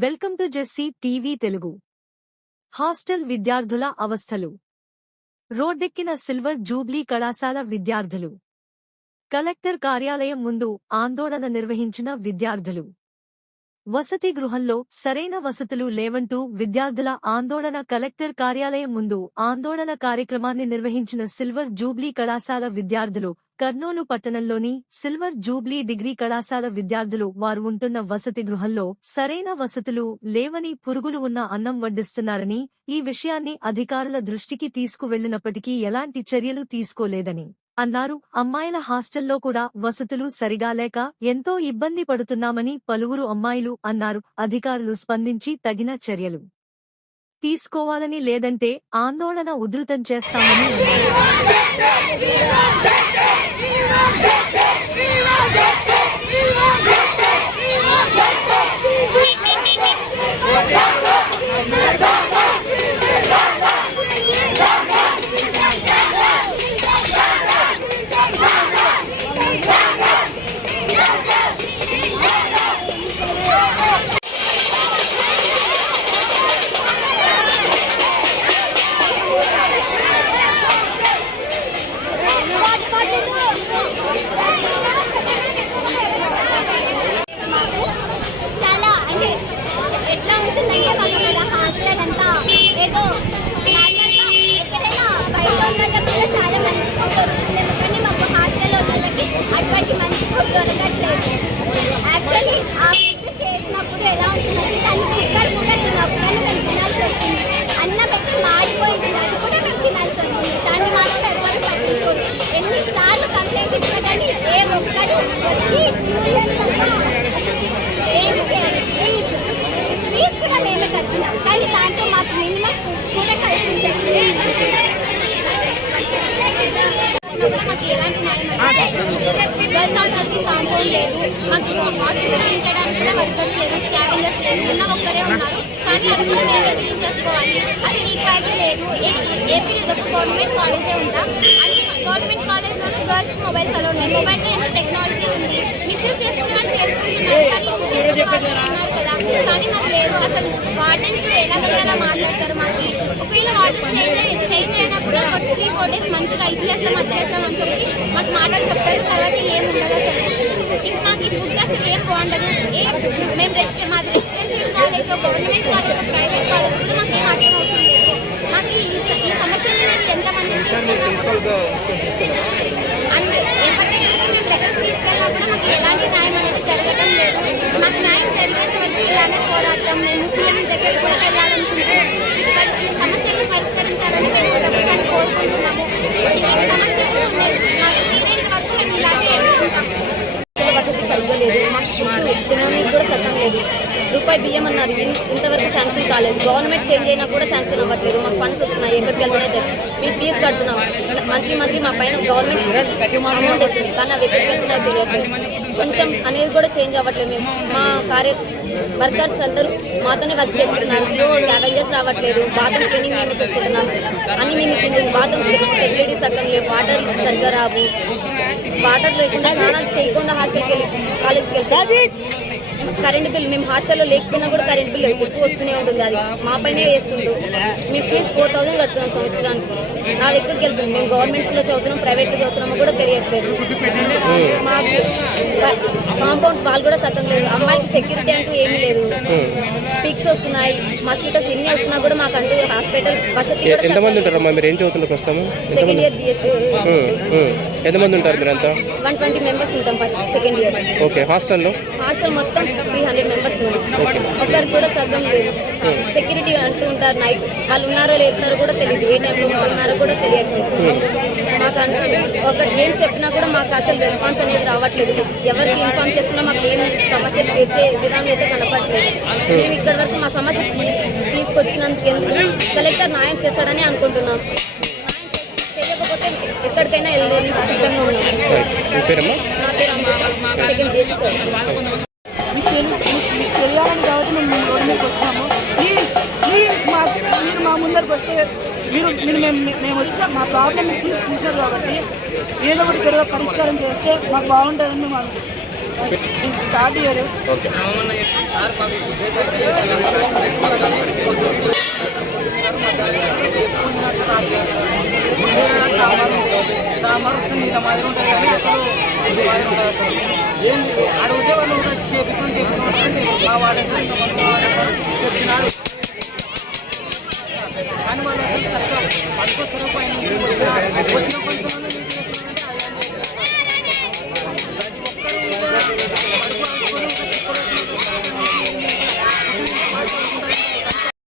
Welcome to Jessie TV Telugu. Hostel విద్యార్థుల అవస్థలు. రోడ్డెక్కిన silver Jubilee కళాశాల విద్యార్థులు. కలెక్టర్ కార్యాలయం ముందు ఆందోళన నిర్వహించిన విద్యార్థులు. వసతి గృహంలో సరైన వసతులు లేవంటూ విద్యార్థుల ఆందోళన కలెక్టర్ కార్యాలయం ముందు ఆందోళన కార్యక్రమాన్ని నిర్వహించిన సిల్వర్ జూబ్లీ కళాశాల విద్యార్థులు కర్నూలు పట్టణంలోని సిల్వర్ జూబ్లీ డిగ్రీ కళాశాల విద్యార్థులు వారు ఉంటున్న వసతి గృహంలో సరైన వసతులు లేవని పురుగులు ఉన్న అన్నం వడ్డిస్తున్నారని ఈ విషయాన్ని అధికారుల దృష్టికి తీసుకువెళ్ళినప్పటికీ ఎలాంటి చర్యలు తీసుకోలేదని. అన్నారు. అమ్మాయిల హాస్టల్లో కూడా వసతులు సరిగా లేక ఎంతో ఇబ్బంది పడుతున్నామని పలువురు అమ్మాయిలు అన్నారు. అధికారులు స్పందించి తగిన చర్యలు తీసుకోవాలని లేదంటే ఆందోళన ఉధృతం చేస్తామని అన్నారు. అక్కడ హాస్టల్ అంతా ఏదో నార్మల్గా ఎక్కడైనా బయట వాళ్ళకి కూడా చాలా మంచి ఫుడ్ దొరుకుతుంది కానీ మాకు హాస్టల్లో వాళ్ళకి అటువంటి మంచి ఫుడ్ దొరకట్లేదు యాక్చువల్లీ ఆ ఫుడ్ చేసినప్పుడు ఎలా ఉంటుందంటే దాన్ని కుక్కర్ కూడా తిన్నప్పుడు మేము తినాల్సి వస్తుంది అన్న పెట్టి మాడిపోయింది అది కూడా మేము తినాల్సి వస్తుంది దాన్ని మాత్రం ఎవరు పట్టించుకోరు ఎన్నిసార్లు కంప్లైంట్ ఇచ్చినా కానీ ఏ ఒక్కరు వచ్చి స్టూడెంట్స్ అంతా ఏమి చేయాలి ప్లీజ్ ఫీజు కూడా మేమే కానీ దాంట్లో మాకు మినిమం కూడా కల్పించండి మాకు ఎలాంటి న్యాయం కాంపౌండ్ లేదు మాకు చేయడానికి కూడా వర్కర్స్ లేదు స్కావెంజర్స్ లేదు ఉన్న ఒక్కరే ఉన్నారు కానీ అది కూడా మేమే క్లీన్ చేసుకోవాలి అసలు ఈ లేదు ఏపీ ఒక గవర్నమెంట్ కాలేజే ఉందా అన్ని గవర్నమెంట్ కాలేజ్లోనే గర్ల్స్ మొబైల్స్ అలా ఉన్నాయి మొబైల్ ఎంత టెక్నాలజీ ఉంది మిస్యూజ్ చేసుకునే వాళ్ళు చేసుకుంటున్నారు కానీ యూజ్ చేసుకునే వాళ్ళు ఉన్నారు కదా కానీ మాకు లేదు అసలు వార్డెన్స్ మాట్లాడతారు మాకు. ఒకవేళ వార్డెన్స్ చేంజ్ చేంజ్ అయినా కూడా ఒక త్రీ ఫోర్ డేస్ మంచిగా ఇచ్చేస్తాం అది చేస్తాం అని చెప్పి మాకు మాటలు చెప్తారు తర్వాత ఏం ఉండదు అసలు ఇంకా మాకు ఈ ఫుడ్ అసలు ఏం బాగుండదు ఏం మేము రెస్ట్ మాది residential college government college private college కూడా మాకు ఏం అర్థం అవుతుంది మాకు ఈ సమస్యలు నేను ఎంతమంది అందు ఎవరి దగ్గరికి మేము లెటర్స్ తీసుకెళ్ళినా కూడా మాకు ఎలా న్యాయం అనేది జరగడం లేదు మాకు న్యాయం జరిగేంత వరకు పోరాటం మేము సీఎం దగ్గర కూడా వెళ్ళాలనుకుంటున్నాము. ఇది ఈ సమస్యలు పరిష్కరించాలని మేము ప్రభుత్వాన్ని కోరుకుంటున్నాము. ఈ సమస్యలు తీరేంత వరకు మేము ఇలాగే ఎదుర్కొంటాం. వసతి సరిగ్గా లేదు. మాకు ఫుడ్ తినడానికి కూడా సగం లేదు. రూపాయి బియ్యం అన్నారు. ఇంతవరకు శాంక్షన్ కాలేదు. గవర్నమెంట్ చేంజ్ అయినా కూడా శాంక్షన్ అవ్వట్లేదు. మాకు ఫండ్స్ వస్తున్నాయి. ఎక్కడికి వెళ్తున్నాయి తెలియదు. మేము ఫీజు కడుతున్నాం. మంత్లీ మంత్లీ మా పైన గవర్నమెంట్ అమౌంట్ వస్తుంది. కానీ అవి ఎక్కడికి వెళ్తున్నాయో తెలియట్లేదు. కొంచెం అనేది కూడా చేంజ్ అవ్వట్లేదు. మేము మా కార్య వర్కర్స్ అందరూ మాతోనే వర్క్ చేస్తున్నారు. స్కావెంజర్స్ రావట్లేదు. బాత్రూమ్ క్లీనింగ్ మేము చేసుకుంటున్నాం. అన్ని మేము క్లీన్ బాత్రూమ్ ఫెసిలిటీస్ అక్కడ లేవు. వాటర్ సరిగ్గా రావు. వాటర్ లేకుండా స్నానాలు చేయకుండా హాస్టల్కి వెళ్ళి కాలేజ్కి వెళ్తాం కరెంట్ బిల్ మేము హాస్టల్లో లేకపోయినా కూడా కరెంట్ బిల్ ఎక్కువ వస్తూనే ఉంటుంది. అది మా పైనే వేస్తుండ్రు. మేము ఫీజు ఫోర్ థౌసండ్ కడుతున్నాం సంవత్సరానికి. నాది ఎక్కడికి వెళ్తుంది? మేము గవర్నమెంట్లో చదువుతున్నాం ప్రైవేట్లో చదువుతున్నామో కూడా తెలియట్లేదు. మాకు కాంపౌండ్ వాళ్ళు కూడా సగం లేదు. అమ్మాయికి సెక్యూరిటీ అంటూ ఏమీ లేదు. పిక్స్ వస్తున్నాయి మస్కిటోస్ ఎన్ని వస్తున్నా కూడా మాకు అంటూ హాస్పిటల్ వసతి ఎ- కూడా ఎంతమంది ఉంటారమ్మా? మీరు ఏం చదువుతున్నారు ప్రస్తుతం సెకండ్ ఇయర్ బీఎస్సీ. ఎంతమంది ఉంటారు మీరంతా? వన్ ట్వంటీ మెంబర్స్ ఉంటాం ఫస్ట్ సెకండ్ ఇయర్ ఓకే హాస్టల్లో? హాస్టల్ మొత్తం త్రీ హండ్రెడ్ మెంబర్స్ ఉన్నారు ఒకరికి కూడా సగం లేదు. సెక్యూరిటీ అంటూ ఉంటారు నైట్. వాళ్ళు ఉన్నారో లేతున్నారో కూడా తెలియదు. ఏ టైంలో ఉన్నారో కూడా తెలియదు. మాకు అంటూ ఒకటి ఏం చెప్పినా కూడా మాకు అసలు రెస్పాన్స్ అనేది రావట్లేదు. ఎవరికి ఇన్ఫార్మ్ చేస్తున్నా మాకు ఏం సమస్యలు తీర్చే విధానం అయితే కనపడట్లేదు. మేము ఇక్కడ వరకు మా సమస్య తీసు తీసుకొచ్చినందుకు ఎందుకు? కలెక్టర్ న్యాయం చేస్తాడని అనుకుంటున్నాం. చేయకపోతే ఎక్కడికైనా వెళ్ళడానికి సిద్ధంగా ఉన్నాం సెకండ్ మీకు తెలియాలని కాబట్టి మేము మీ రోడ్డు మీదకి వచ్చాము ప్లీజ్ ప్లీజ్ మా మీరు మా ముందరికి వస్తే మీరు మీరు మేము మేము వచ్చా మా ప్రాబ్లం మీరు చూసి చూసినారు కాబట్టి ఏదో ఒకటి త్వరగా పరిష్కారం చేస్తే మాకు బాగుంటుందని మేము అనుకుంటున్నాం. థర్డ్ ఇయర్ ఓకే సాంబార్ నీళ్ళ మాదిరి ఉంటుంది కానీ అసలు ఇది మాదిరి ఉంటుంది అసలు ఏంది అడిగితే వాళ్ళు కూడా చేపిస్తాం చేపిస్తాం అంటే మా వాడేసారు చెప్తున్నాడు కానీ వాళ్ళు అసలు సరిగ్గా పనికొస్తారు పైన వచ్చిన వచ్చిన కొంచెం